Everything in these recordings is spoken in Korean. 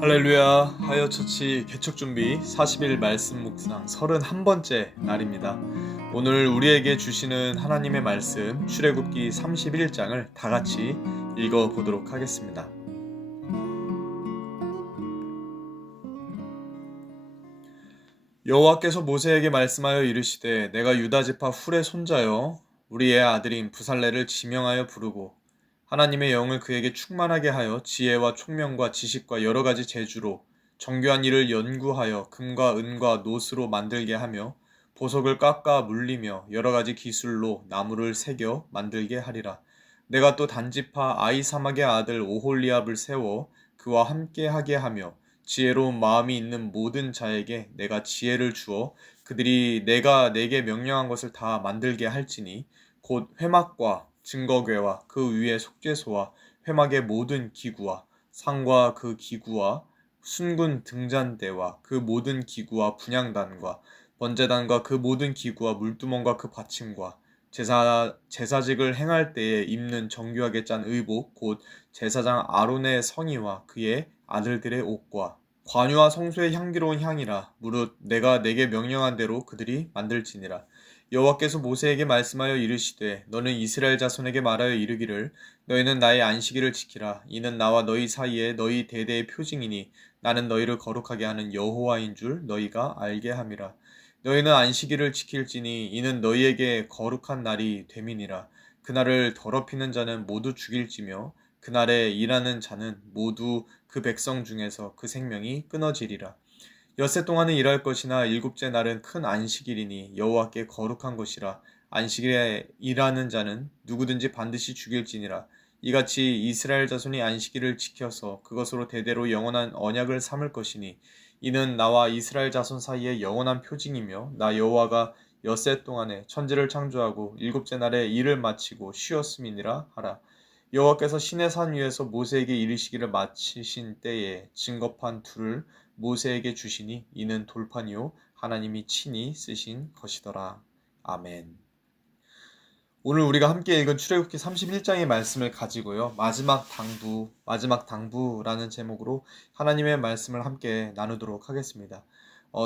할렐루야. 하여처치 개척 준비 40일 말씀 묵상 31번째 날입니다. 오늘 우리에게 주시는 하나님의 말씀 출애굽기 31장을 다 같이 읽어 보도록 하겠습니다. 여호와께서 모세에게 말씀하여 이르시되 내가 유다 지파 훌의 손자여 우리의 아들인 부살레를 지명하여 부르고 하나님의 영을 그에게 충만하게 하여 지혜와 총명과 지식과 여러 가지 재주로 정교한 일을 연구하여 금과 은과 노스로 만들게 하며 보석을 깎아 물리며 여러 가지 기술로 나무를 새겨 만들게 하리라. 내가 또 단지파 아이사막의 아들 오홀리압을 세워 그와 함께 하게 하며 지혜로운 마음이 있는 모든 자에게 내가 지혜를 주어 그들이 내가 내게 명령한 것을 다 만들게 할지니 곧 회막과 증거궤와 그 위에 속죄소와 회막의 모든 기구와 상과 그 기구와 순군 등잔대와 그 모든 기구와 분향단과 번제단과 그 모든 기구와 물두멍과 그 받침과 제사직을 행할 때에 입는 정교하게 짠 의복 곧 제사장 아론의 성의와 그의 아들들의 옷과 관유와 성소의 향기로운 향이라 무릇 내가 내게 명령한 대로 그들이 만들지니라. 여호와께서 모세에게 말씀하여 이르시되 너는 이스라엘 자손에게 말하여 이르기를 너희는 나의 안식일을 지키라. 이는 나와 너희 사이에 너희 대대의 표징이니 나는 너희를 거룩하게 하는 여호와인 줄 너희가 알게 함이라. 너희는 안식일을 지킬지니 이는 너희에게 거룩한 날이 됨이니라. 그날을 더럽히는 자는 모두 죽일지며 그날에 일하는 자는 모두 그 백성 중에서 그 생명이 끊어지리라. 엿새 동안은 일할 것이나 일곱째 날은 큰 안식일이니 여호와께 거룩한 것이라. 안식일에 일하는 자는 누구든지 반드시 죽일지니라. 이같이 이스라엘 자손이 안식일을 지켜서 그것으로 대대로 영원한 언약을 삼을 것이니 이는 나와 이스라엘 자손 사이의 영원한 표징이며 나 여호와가 엿새 동안에 천지를 창조하고 일곱째 날에 일을 마치고 쉬었음이니라 하라. 여호와께서 시내 산 위에서 모세에게 이르시기를 마치신 때에 증거판 둘을 모세에게 주시니 이는 돌판이요 하나님이 친히 쓰신 것이더라. 아멘. 오늘 우리가 함께 읽은 출애굽기 31장의 말씀을 가지고요. 마지막 당부라는 제목으로 하나님의 말씀을 함께 나누도록 하겠습니다.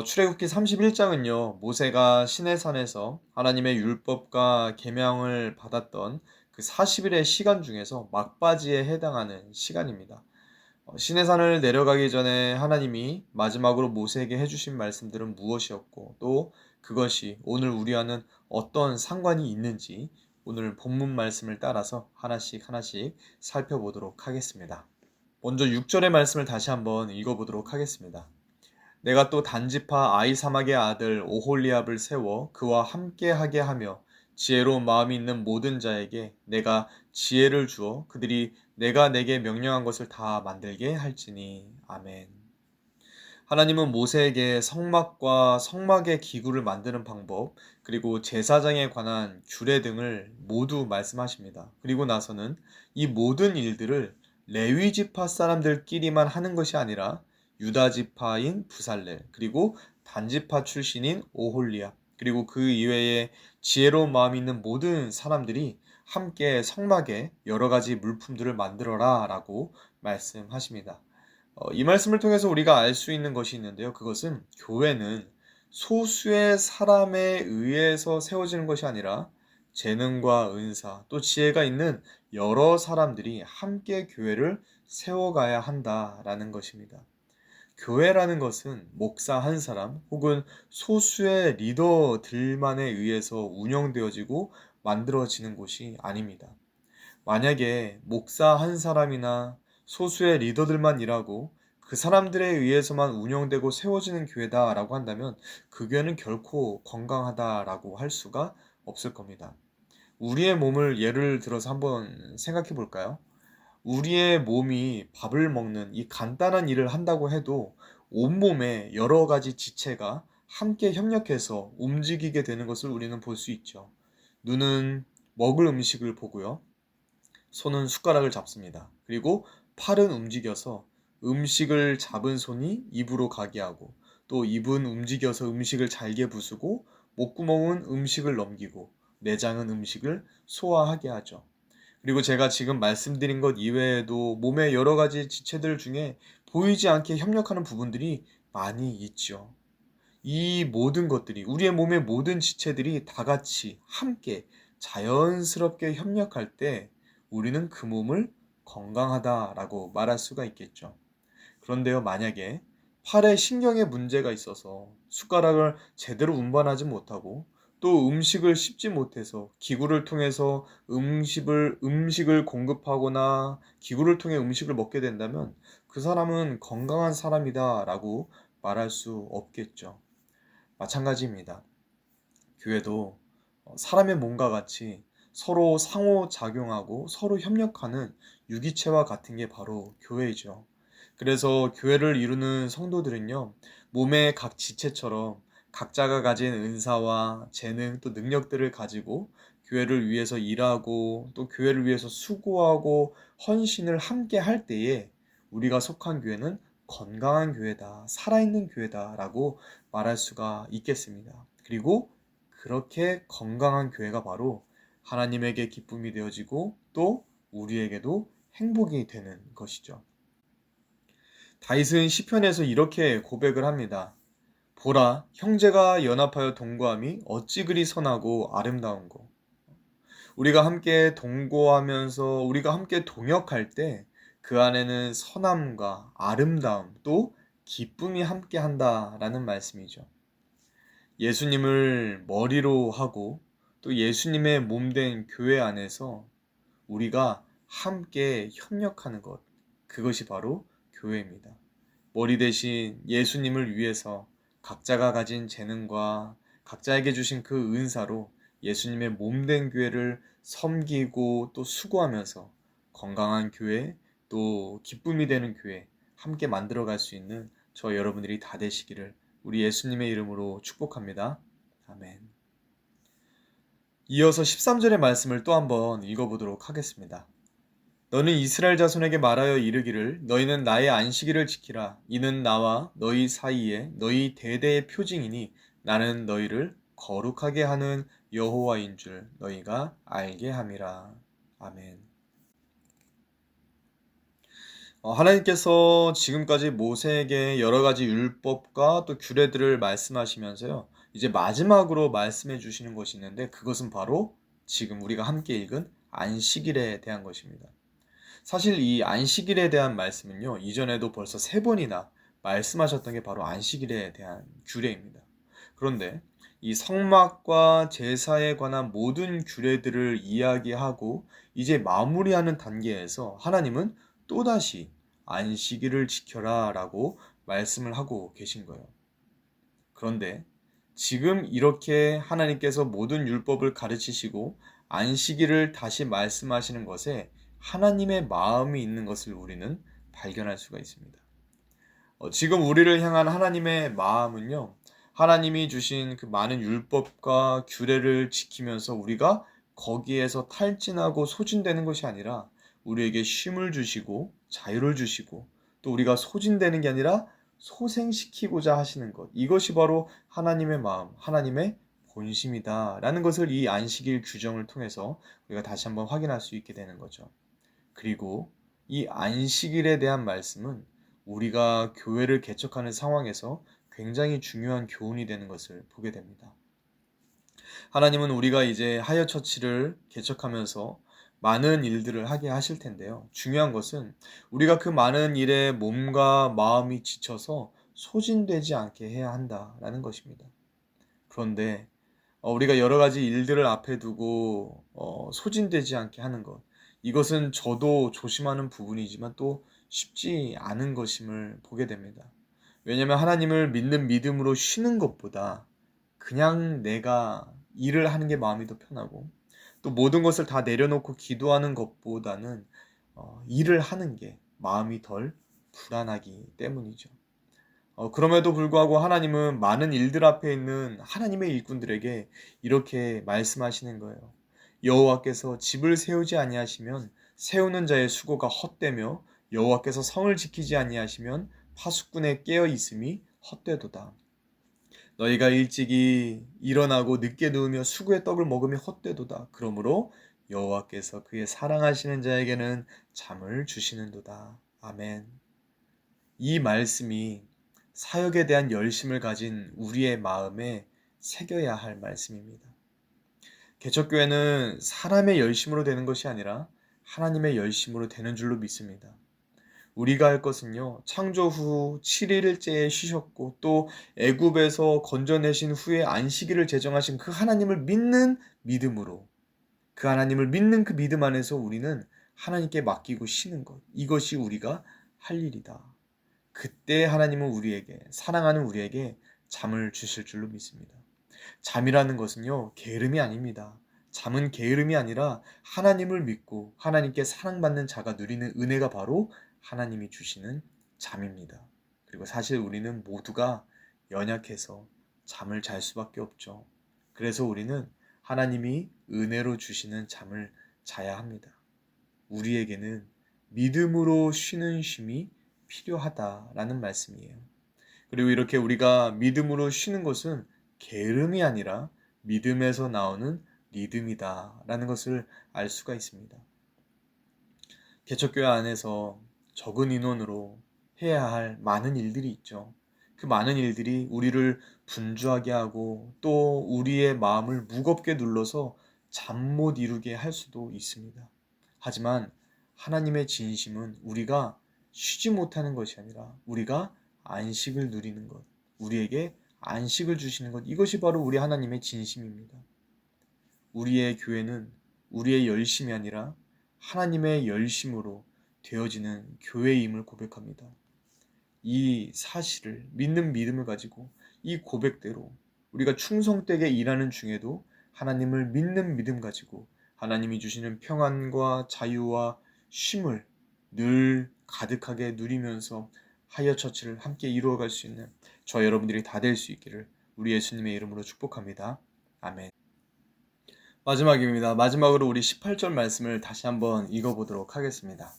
출애굽기 31장은요. 모세가 시내산에서 하나님의 율법과 계명을 받았던 그 40일의 시간 중에서 막바지에 해당하는 시간입니다. 시내산을 내려가기 전에 하나님이 마지막으로 모세에게 해주신 말씀들은 무엇이었고 또 그것이 오늘 우리와는 어떤 상관이 있는지 오늘 본문 말씀을 따라서 하나씩 살펴보도록 하겠습니다. 먼저 6절의 말씀을 다시 한번 읽어보도록 하겠습니다. 내가 또 단지파 아이사막의 아들 오홀리압을 세워 그와 함께 하게 하며 지혜로운 마음이 있는 모든 자에게 내가 지혜를 주어 그들이 내가 내게 명령한 것을 다 만들게 할지니. 아멘. 하나님은 모세에게 성막과 성막의 기구를 만드는 방법, 그리고 제사장에 관한 규례 등을 모두 말씀하십니다. 그리고 나서는 이 모든 일들을 레위 지파 사람들끼리만 하는 것이 아니라 유다 지파인 부살렐, 그리고 단지파 출신인 오홀리압, 그리고 그 이외에 지혜로운 마음이 있는 모든 사람들이 함께 성막에 여러 가지 물품들을 만들어라 라고 말씀하십니다. 이 말씀을 통해서 우리가 알 수 있는 것이 있는데요. 그것은 교회는 소수의 사람에 의해서 세워지는 것이 아니라 재능과 은사, 또 지혜가 있는 여러 사람들이 함께 교회를 세워가야 한다라는 것입니다. 교회라는 것은 목사 한 사람 혹은 소수의 리더들만에 의해서 운영되어지고 만들어지는 곳이 아닙니다. 만약에 목사 한 사람이나 소수의 리더들만 일하고 그 사람들에 의해서만 운영되고 세워지는 교회다라고 한다면 그 교회는 결코 건강하다라고 할 수가 없을 겁니다. 우리의 몸을 예를 들어서 한번 생각해 볼까요? 우리의 몸이 밥을 먹는 이 간단한 일을 한다고 해도 온몸에 여러 가지 지체가 함께 협력해서 움직이게 되는 것을 우리는 볼 수 있죠. 눈은 먹을 음식을 보고요. 손은 숟가락을 잡습니다. 그리고 팔은 움직여서 음식을 잡은 손이 입으로 가게 하고 또 입은 움직여서 음식을 잘게 부수고 목구멍은 음식을 넘기고 내장은 음식을 소화하게 하죠. 그리고 제가 지금 말씀드린 것 이외에도 몸의 여러 가지 지체들 중에 보이지 않게 협력하는 부분들이 많이 있죠. 이 모든 것들이 우리의 몸의 모든 지체들이 다 같이 함께 자연스럽게 협력할 때 우리는 그 몸을 건강하다라고 말할 수가 있겠죠. 그런데요, 만약에 팔에 신경에 문제가 있어서 숟가락을 제대로 운반하지 못하고 또 음식을 씹지 못해서 기구를 통해서 음식을 공급하거나 기구를 통해 음식을 먹게 된다면 그 사람은 건강한 사람이다라고 말할 수 없겠죠. 마찬가지입니다. 교회도 사람의 몸과 같이 서로 상호작용하고 서로 협력하는 유기체와 같은 게 바로 교회이죠. 그래서 교회를 이루는 성도들은요, 몸의 각 지체처럼 각자가 가진 은사와 재능 또 능력들을 가지고 교회를 위해서 일하고 또 교회를 위해서 수고하고 헌신을 함께 할 때에 우리가 속한 교회는 건강한 교회다, 살아있는 교회다라고 말할 수가 있겠습니다. 그리고 그렇게 건강한 교회가 바로 하나님에게 기쁨이 되어지고 또 우리에게도 행복이 되는 것이죠. 다윗은 시편에서 이렇게 고백을 합니다. 보라, 형제가 연합하여 동거함이 어찌 그리 선하고 아름다운고. 우리가 함께 동거하면서 우리가 함께 동역할 때 그 안에는 선함과 아름다움 또 기쁨이 함께 한다라는 말씀이죠. 예수님을 머리로 하고 또 예수님의 몸된 교회 안에서 우리가 함께 협력하는 것, 그것이 바로 교회입니다. 머리 대신 예수님을 위해서 각자가 가진 재능과 각자에게 주신 그 은사로 예수님의 몸된 교회를 섬기고 또 수고하면서 건강한 교회, 또 기쁨이 되는 교회 함께 만들어갈 수 있는 저 여러분들이 다 되시기를 우리 예수님의 이름으로 축복합니다. 아멘. 이어서 13절의 말씀을 또 한번 읽어보도록 하겠습니다. 너는 이스라엘 자손에게 말하여 이르기를 너희는 나의 안식일을 지키라. 이는 나와 너희 사이에 너희 대대의 표징이니 나는 너희를 거룩하게 하는 여호와인 줄 너희가 알게 함이라. 아멘. 하나님께서 지금까지 모세에게 여러 가지 율법과 또 규례들을 말씀하시면서요. 이제 마지막으로 말씀해 주시는 것이 있는데 그것은 바로 지금 우리가 함께 읽은 안식일에 대한 것입니다. 사실 이 안식일에 대한 말씀은요. 이전에도 벌써 3번이나 말씀하셨던 게 바로 안식일에 대한 규례입니다. 그런데 이 성막과 제사에 관한 모든 규례들을 이야기하고 이제 마무리하는 단계에서 하나님은 또다시 안식일을 지켜라 라고 말씀을 하고 계신 거예요. 그런데 지금 이렇게 하나님께서 모든 율법을 가르치시고 안식일을 다시 말씀하시는 것에 하나님의 마음이 있는 것을 우리는 발견할 수가 있습니다. 지금 우리를 향한 하나님의 마음은요, 하나님이 주신 그 많은 율법과 규례를 지키면서 우리가 거기에서 탈진하고 소진되는 것이 아니라 우리에게 쉼을 주시고 자유를 주시고 또 우리가 소진되는 게 아니라 소생시키고자 하시는 것. 이것이 바로 하나님의 마음, 하나님의 본심이다라는 것을 이 안식일 규정을 통해서 우리가 다시 한번 확인할 수 있게 되는 거죠. 그리고 이 안식일에 대한 말씀은 우리가 교회를 개척하는 상황에서 굉장히 중요한 교훈이 되는 것을 보게 됩니다. 하나님은 우리가 이제 하여 처치를 개척하면서 많은 일들을 하게 하실 텐데요. 중요한 것은 우리가 그 많은 일에 몸과 마음이 지쳐서 소진되지 않게 해야 한다라는 것입니다. 그런데 우리가 여러 가지 일들을 앞에 두고 소진되지 않게 하는 것, 이것은 저도 조심하는 부분이지만 또 쉽지 않은 것임을 보게 됩니다. 왜냐하면 하나님을 믿는 믿음으로 쉬는 것보다 그냥 내가 일을 하는 게 마음이 더 편하고 또 모든 것을 다 내려놓고 기도하는 것보다는 일을 하는 게 마음이 덜 불안하기 때문이죠. 그럼에도 불구하고 하나님은 많은 일들 앞에 있는 하나님의 일꾼들에게 이렇게 말씀하시는 거예요. 여호와께서 집을 세우지 아니하시면 세우는 자의 수고가 헛되며 여호와께서 성을 지키지 아니하시면 파수꾼의 깨어 있음이 헛되도다. 너희가 일찍이 일어나고 늦게 누우며 수구의 떡을 먹으며 헛되도다. 그러므로 여호와께서 그의 사랑하시는 자에게는 잠을 주시는도다. 아멘. 이 말씀이 사역에 대한 열심을 가진 우리의 마음에 새겨야 할 말씀입니다. 개척교회는 사람의 열심으로 되는 것이 아니라 하나님의 열심으로 되는 줄로 믿습니다. 우리가 할 것은요, 창조 후 7일째에 쉬셨고 또 애굽에서 건져내신 후에 안식일을 제정하신 그 하나님을 믿는 믿음으로, 그 하나님을 믿는 그 믿음 안에서 우리는 하나님께 맡기고 쉬는 것, 이것이 우리가 할 일이다. 그때 하나님은 우리에게, 사랑하는 우리에게 잠을 주실 줄로 믿습니다. 잠이라는 것은요, 게으름이 아닙니다. 잠은 게으름이 아니라 하나님을 믿고 하나님께 사랑받는 자가 누리는 은혜가 바로 하나님이 주시는 잠입니다. 그리고 사실 우리는 모두가 연약해서 잠을 잘 수밖에 없죠. 그래서 우리는 하나님이 은혜로 주시는 잠을 자야 합니다. 우리에게는 믿음으로 쉬는 쉼이 필요하다라는 말씀이에요. 그리고 이렇게 우리가 믿음으로 쉬는 것은 게으름이 아니라 믿음에서 나오는 리듬이다라는 것을 알 수가 있습니다. 개척교회 안에서 적은 인원으로 해야 할 많은 일들이 있죠. 그 많은 일들이 우리를 분주하게 하고 또 우리의 마음을 무겁게 눌러서 잠 못 이루게 할 수도 있습니다. 하지만 하나님의 진심은 우리가 쉬지 못하는 것이 아니라 우리가 안식을 누리는 것, 우리에게 안식을 주시는 것, 이것이 바로 우리 하나님의 진심입니다. 우리의 교회는 우리의 열심이 아니라 하나님의 열심으로 되어지는 교회임을 고백합니다. 이 사실을 믿는 믿음을 가지고 이 고백대로 우리가 충성되게 일하는 중에도 하나님을 믿는 믿음 가지고 하나님이 주시는 평안과 자유와 쉼을 늘 가득하게 누리면서 하이어 처치를 함께 이루어갈 수 있는 저 여러분들이 다 될 수 있기를 우리 예수님의 이름으로 축복합니다. 아멘. 마지막입니다. 마지막으로 우리 18절 말씀을 다시 한번 읽어보도록 하겠습니다.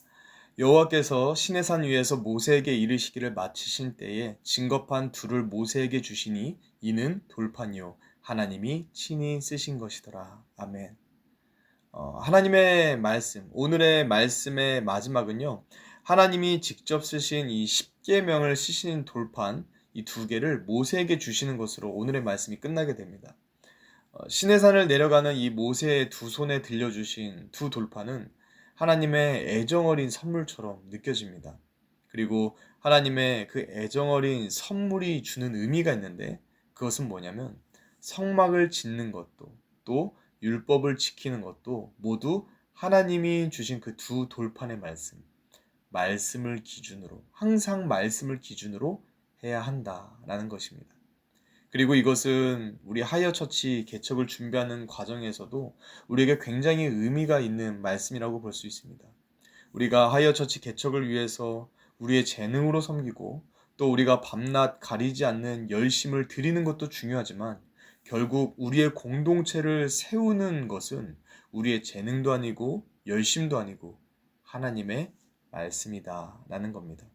여호와께서 시내산 위에서 모세에게 이르시기를 마치신 때에 증거판 둘을 모세에게 주시니 이는 돌판이요 하나님이 친히 쓰신 것이더라. 아멘. 하나님의 말씀, 오늘의 말씀의 마지막은요, 하나님이 직접 쓰신 이 십계명을 쓰신 돌판 이 두 개를 모세에게 주시는 것으로 오늘의 말씀이 끝나게 됩니다. 시내산을 내려가는 이 모세의 두 손에 들려주신 두 돌판은 하나님의 애정어린 선물처럼 느껴집니다. 그리고 하나님의 그 애정어린 선물이 주는 의미가 있는데 그것은 뭐냐면 성막을 짓는 것도 또 율법을 지키는 것도 모두 하나님이 주신 그 두 돌판의 말씀을 기준으로, 항상 말씀을 기준으로 해야 한다라는 것입니다. 그리고 이것은 우리 하이어 처치 개척을 준비하는 과정에서도 우리에게 굉장히 의미가 있는 말씀이라고 볼 수 있습니다. 우리가 하이어 처치 개척을 위해서 우리의 재능으로 섬기고 또 우리가 밤낮 가리지 않는 열심을 드리는 것도 중요하지만 결국 우리의 공동체를 세우는 것은 우리의 재능도 아니고 열심도 아니고 하나님의 말씀이다라는 겁니다.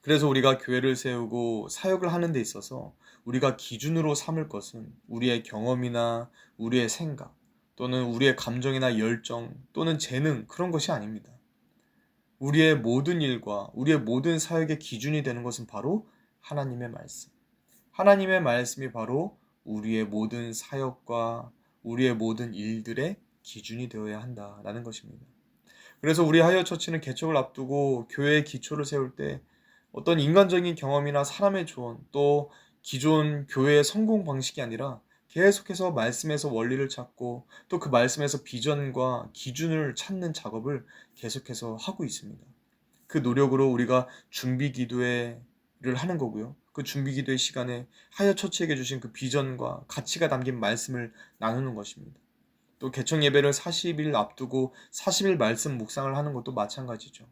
그래서 우리가 교회를 세우고 사역을 하는 데 있어서 우리가 기준으로 삼을 것은 우리의 경험이나 우리의 생각 또는 우리의 감정이나 열정 또는 재능 그런 것이 아닙니다. 우리의 모든 일과 우리의 모든 사역의 기준이 되는 것은 바로 하나님의 말씀. 하나님의 말씀이 바로 우리의 모든 사역과 우리의 모든 일들의 기준이 되어야 한다라는 것입니다. 그래서 우리 하이어 처치는 개척을 앞두고 교회의 기초를 세울 때 어떤 인간적인 경험이나 사람의 조언 또 기존 교회의 성공 방식이 아니라 계속해서 말씀에서 원리를 찾고 또 그 말씀에서 비전과 기준을 찾는 작업을 계속해서 하고 있습니다. 그 노력으로 우리가 준비 기도회를 하는 거고요. 그 준비 기도회 시간에 하여 처치에게 주신 그 비전과 가치가 담긴 말씀을 나누는 것입니다. 또 개척 예배를 40일 앞두고 40일 말씀 묵상을 하는 것도 마찬가지죠.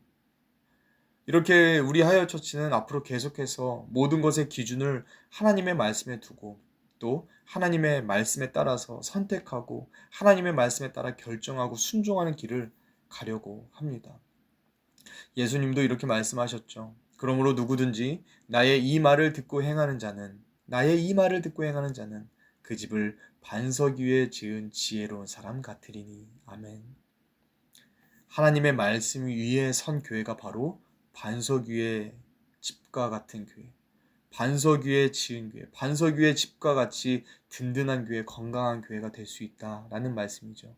이렇게 우리 하이어 처치는 앞으로 계속해서 모든 것의 기준을 하나님의 말씀에 두고 또 하나님의 말씀에 따라서 선택하고 하나님의 말씀에 따라 결정하고 순종하는 길을 가려고 합니다. 예수님도 이렇게 말씀하셨죠. 그러므로 누구든지 나의 이 말을 듣고 행하는 자는 그 집을 반석 위에 지은 지혜로운 사람 같으리니. 아멘. 하나님의 말씀 위에 선 교회가 바로 반석 위의 집과 같은 교회, 반석 위에 지은 교회, 반석 위의 집과 같이 든든한 교회, 건강한 교회가 될 수 있다라는 말씀이죠.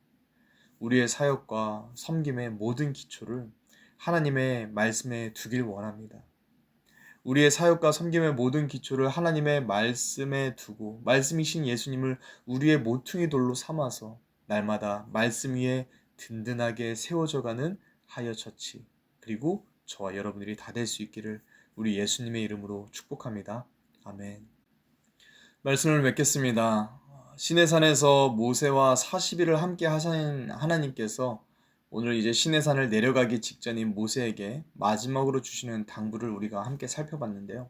우리의 사역과 섬김의 모든 기초를 하나님의 말씀에 두길 원합니다. 우리의 사역과 섬김의 모든 기초를 하나님의 말씀에 두고 말씀이신 예수님을 우리의 모퉁이 돌로 삼아서 날마다 말씀 위에 든든하게 세워져가는 하여 처치, 그리고 저와 여러분들이 다 될 수 있기를 우리 예수님의 이름으로 축복합니다. 아멘. 말씀을 맺겠습니다. 시내산에서 모세와 40일을 함께 하신 하나님께서 오늘 이제 시내산을 내려가기 직전인 모세에게 마지막으로 주시는 당부를 우리가 함께 살펴봤는데요.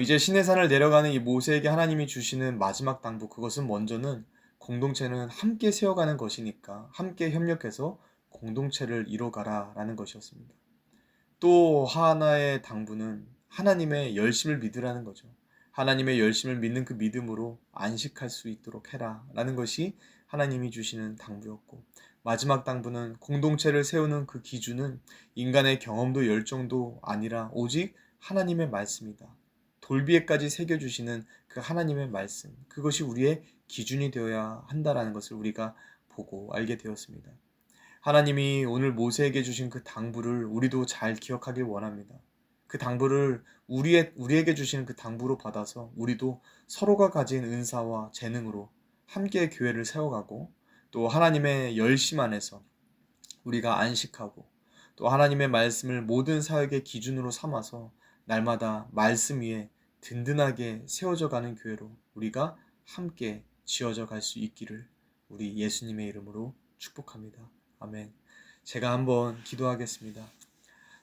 이제 시내산을 내려가는 이 모세에게 하나님이 주시는 마지막 당부, 그것은 먼저는 공동체는 함께 세워가는 것이니까 함께 협력해서 공동체를 이뤄가라 라는 것이었습니다. 또 하나의 당부는 하나님의 열심을 믿으라는 거죠. 하나님의 열심을 믿는 그 믿음으로 안식할 수 있도록 해라 라는 것이 하나님이 주시는 당부였고, 마지막 당부는 공동체를 세우는 그 기준은 인간의 경험도 열정도 아니라 오직 하나님의 말씀이다. 돌비에까지 새겨주시는 그 하나님의 말씀, 그것이 우리의 기준이 되어야 한다라는 것을 우리가 보고 알게 되었습니다. 하나님이 오늘 모세에게 주신 그 당부를 우리도 잘 기억하길 원합니다. 그 당부를 우리에게 주시는 그 당부로 받아서 우리도 서로가 가진 은사와 재능으로 함께 교회를 세워가고, 또 하나님의 열심 안에서 우리가 안식하고, 또 하나님의 말씀을 모든 사역의 기준으로 삼아서 날마다 말씀 위에 든든하게 세워져 가는 교회로 우리가 함께 지어져 갈 수 있기를 우리 예수님의 이름으로 축복합니다. 아멘. 제가 한번 기도하겠습니다.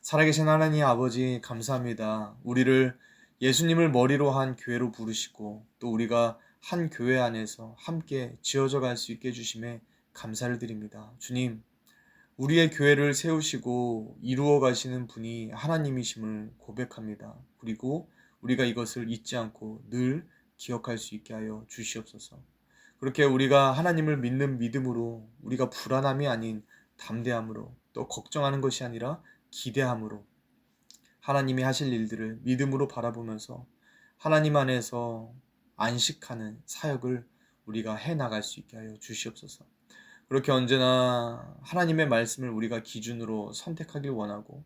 살아계신 하나님 아버지, 감사합니다. 우리를 예수님을 머리로 한 교회로 부르시고 또 우리가 한 교회 안에서 함께 지어져 갈 수 있게 해주심에 감사를 드립니다. 주님, 우리의 교회를 세우시고 이루어 가시는 분이 하나님이심을 고백합니다. 그리고 우리가 이것을 잊지 않고 늘 기억할 수 있게 하여 주시옵소서. 그렇게 우리가 하나님을 믿는 믿음으로, 우리가 불안함이 아닌 담대함으로, 또 걱정하는 것이 아니라 기대함으로 하나님이 하실 일들을 믿음으로 바라보면서 하나님 안에서 안식하는 사역을 우리가 해나갈 수 있게 하여 주시옵소서. 그렇게 언제나 하나님의 말씀을 우리가 기준으로 선택하길 원하고,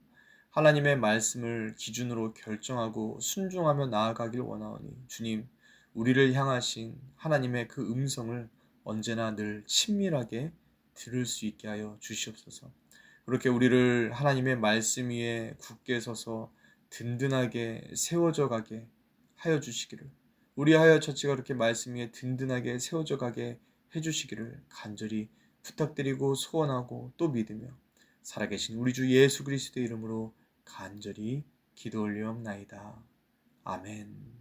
하나님의 말씀을 기준으로 결정하고 순종하며 나아가길 원하오니, 주님, 우리를 향하신 하나님의 그 음성을 언제나 늘 친밀하게 들을 수 있게 하여 주시옵소서. 그렇게 우리를 하나님의 말씀 위에 굳게 서서 든든하게 세워져 가게 하여 주시기를, 우리 하여 처치가 그렇게 말씀 위에 든든하게 세워져 가게 해주시기를 간절히 부탁드리고 소원하고 또 믿으며 살아계신 우리 주 예수 그리스도의 이름으로 간절히 기도 올리옵나이다. 아멘.